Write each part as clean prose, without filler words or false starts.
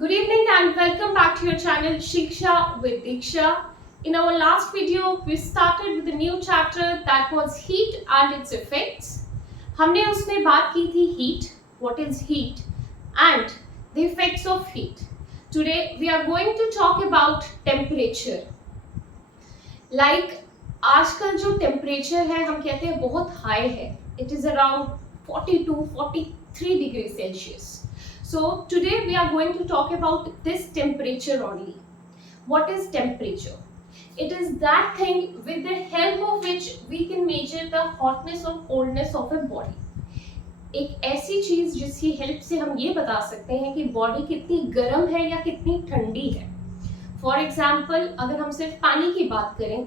Good evening and welcome back to your channel Shiksha with Diksha. In our last video, we started with a new chapter that was heat and its effects. हमने उसमें बात की थी heat, what is heat and the effects of heat. Today we are going to talk about temperature. Like आजकल जो temperature है हम कहते हैं बहुत हाई है. It is around 42-43 degrees Celsius. So today we are going to talk about this temperature only. What is temperature? It is that thing with the help of which we can measure the hotness or coldness of a body. एक ऐसी चीज जिसकी help से हम ये बता सकते हैं कि बॉडी कितनी गर्म है या कितनी ठंडी है. फॉर एग्जाम्पल अगर हम सिर्फ पानी की बात करें,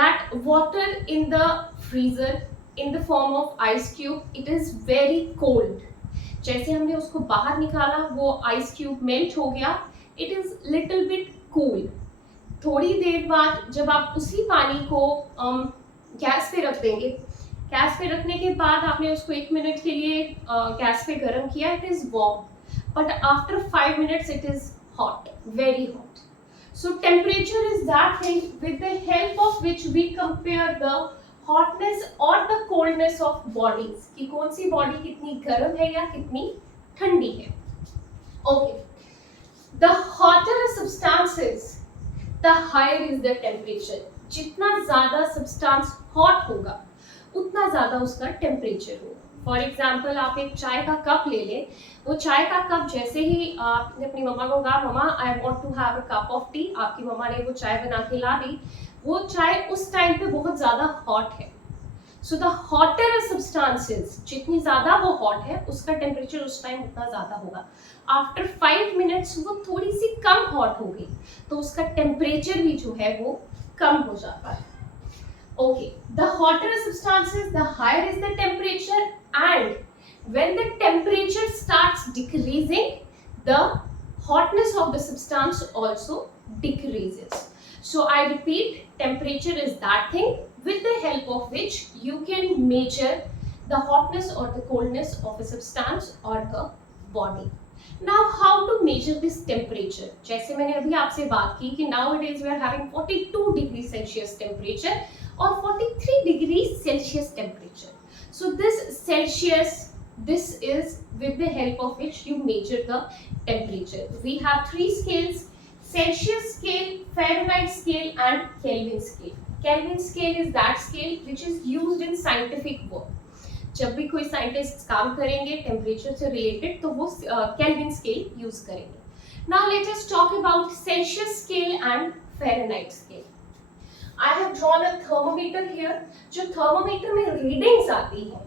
that water in the freezer in the form of ice cube, it is very cold. जैसे हमने उसको बाहर निकाला वो आइस क्यूब मेल्ट हो गया, it is little bit cool. थोड़ी देर बाद जब आप उसी पानी को गैस पे रख देंगे, गैस पे रखने के बाद आपने उसको 1 मिनट के लिए गैस पे गर्म किया, it is warm, but after 5 minutes it is hot, very hot. So temperature is that thing with the help of which we compare the hotness और द कोल्डनेस ऑफ बॉडीज, कि कौन सी body कितनी गर्म है या कितनी ठंडी है. Okay, the hotter substances the higher is the temperature. जितना ज्यादा सब्सटेंस हॉट होगा उतना ज्यादा उसका टेम्परेचर होगा. फॉर एग्जाम्पल आप एक चाय का कप ले लें, वो चाय का कप जैसे ही आपने अपनी मम्मा को कहा मम्मा I want to have a cup of tea, आपकी मम्मा ने वो चाय बना के ला दी, वो चाय उस टाइम पे बहुत ज्यादा हॉट है. सो द हॉटर सब्सटेंसेस, जितनी ज्यादा वो हॉट है उसका टेम्परेचर उस टाइम उतना ज्यादा होगा. आफ्टर 5 मिनट्स वो थोड़ी सी कम हॉट हो गई तो उसका टेम्परेचर भी जो है वो कम हो जाता है. Okay, the hotter substances, the higher is the temperature, and when the temperature starts decreasing, the hotness of the substance also decreases. So I repeat, temperature is that thing with the help of which you can measure the hotness or the coldness of a substance or a body. Now how to measure this temperature? जैसे मैंने अभी आपसे बात की कि nowadays we are having 42 degrees Celsius temperature or 43 degrees Celsius temperature. So this Celsius, this is with the help of which you measure the temperature. We have 3 scales: Celsius scale, Fahrenheit scale and Kelvin scale. Kelvin scale is that scale which is used in scientific work. जब भी कोई scientist काम करेंगे temperature से related तो वो kelvin scale use करेंगे. Now let us talk about Celsius scale and Fahrenheit scale. I have drawn a thermometer here. जो थर्मोमीटर में रीडिंग्स आती है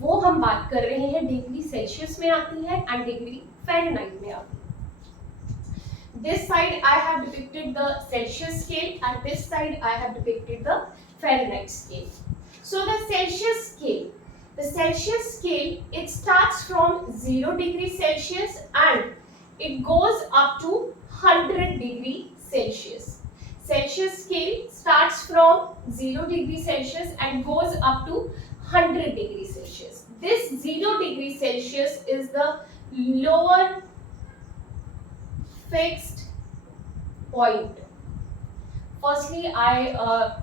वो हम बात कर रहे हैं डिग्री सेल्सियस में आती है एंड डिग्री फ़ारेनहाइट में आती है. This side I have depicted the Celsius scale and this side I have depicted the Fahrenheit scale. So the Celsius scale, the Celsius scale, it starts from 0 degree Celsius and it goes up to 100 degree Celsius. Celsius scale starts from 0 degree Celsius and goes up to 100 degree Celsius. This 0 degree Celsius is the lower fixed point. Firstly, I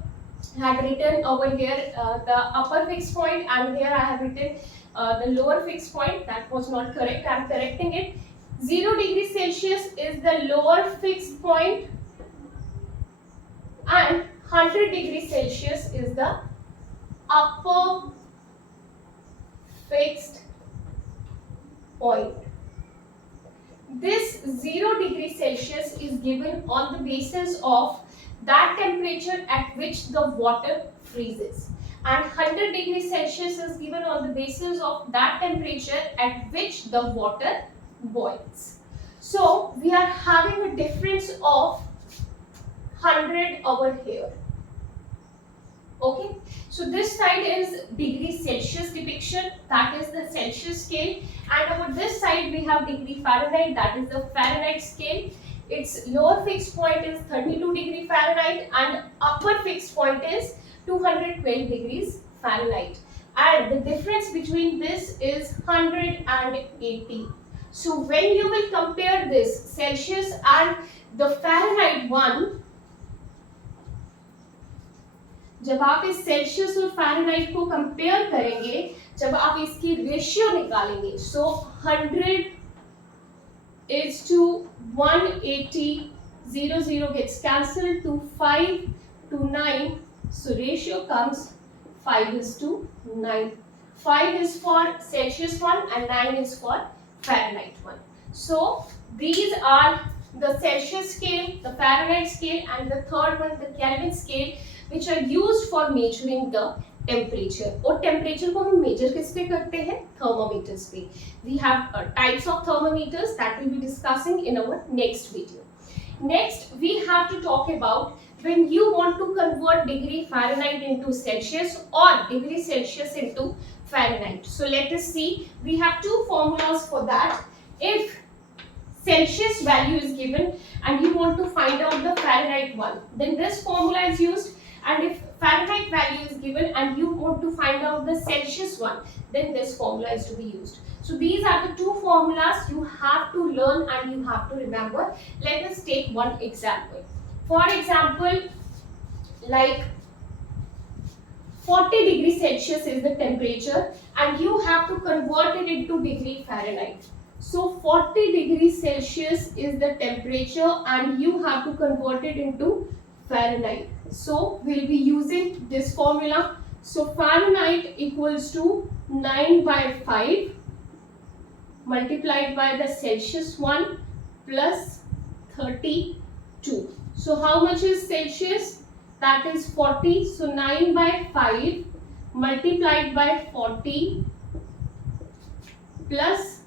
had written over here the upper fixed point and here I have written the lower fixed point. That was not correct, I am correcting it. 0 degree Celsius is the lower fixed point and 100 degree Celsius is the upper fixed point. This 0 degree Celsius is given on the basis of that temperature at which the water freezes, and 100 degree Celsius is given on the basis of that temperature at which the water boils. So we are having a difference of 100 over here. Okay, so this side is degree Celsius depiction, that is the Celsius scale, and over this side we have degree Fahrenheit, that is the Fahrenheit scale. Its lower fixed point is 32 degree Fahrenheit and upper fixed point is 212 degrees Fahrenheit. And the difference between this is 180. So when you will compare this Celsius and the Fahrenheit one, जब आप इस Celsius और Fahrenheit को compare करेंगे, जब आप इसकी ratio निकालेंगे, सो 100 is to 180, 0 gets cancelled to 5 to 9, so ratio comes 5 is to 9. 5 is for Celsius one and 9 is for Fahrenheit one. So these are the Celsius scale, the Fahrenheit scale, and the third one, the Kelvin scale, which are used for measuring the temperature. और temperature को हम measure किस पे करते हैं? Thermometers पे. We have types of thermometers that we'll be discussing in our next video. Next, we have to talk about when you want to convert degree Fahrenheit into Celsius or degree Celsius into Fahrenheit. So let us see. We have two formulas for that. If Celsius value is given and you want to find out the Fahrenheit one, then this formula is used. And if Fahrenheit value is given and you want to find out the Celsius one, then this formula is to be used. So these are the two formulas you have to learn and you have to remember. Let us take one example. For example, like 40 degrees Celsius is the temperature and you have to convert it into degree Fahrenheit. So 40 degrees Celsius is the temperature and you have to convert it into Fahrenheit. So we'll be using this formula. So Fahrenheit equals to 9 by 5 multiplied by the Celsius one plus 32. So how much is Celsius? That is 40. So 9 by 5 multiplied by 40 plus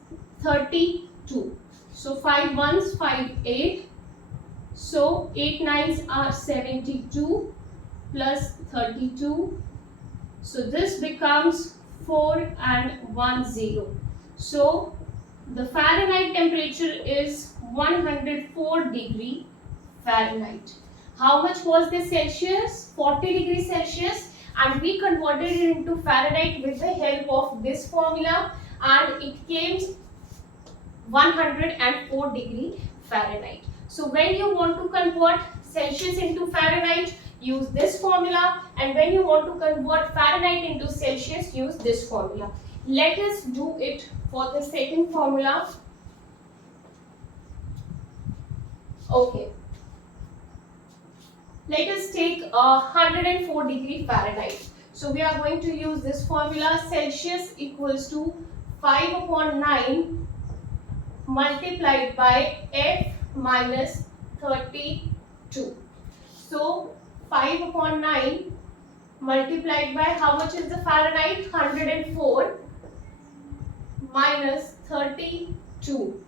32. So 5 ones, 5 8. So 8 nines are 72 plus 32. So this becomes 4 and 1 0. So the Fahrenheit temperature is 104 degree Fahrenheit. How much was the Celsius? 40 degrees Celsius, and we converted it into Fahrenheit with the help of this formula, and it came 104 degree Fahrenheit. So when you want to convert Celsius into Fahrenheit, use this formula, and when you want to convert Fahrenheit into Celsius, use this formula. Let us do it for the second formula. Okay. Let us take 104 degree Fahrenheit. So we are going to use this formula. Celsius equals to 5 upon 9 multiplied by F minus 32. So 5 upon 9 multiplied by how much is the Fahrenheit? 104 minus 32.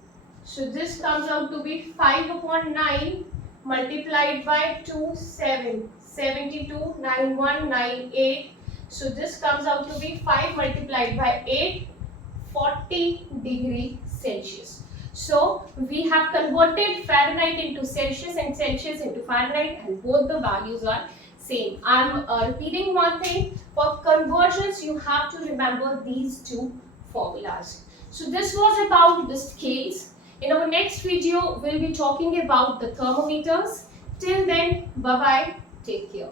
So this comes out to be 5 upon 9 multiplied by 2, 7, 72, 9, 1, 9, 8. So this comes out to be 5 multiplied by 8, 40 degree Celsius. So we have converted Fahrenheit into Celsius and Celsius into Fahrenheit, and both the values are same. I'm repeating one thing. For conversions, you have to remember these two formulas. So this was about the scales. In our next video, we'll be talking about the thermometers. Till then, bye-bye. Take care.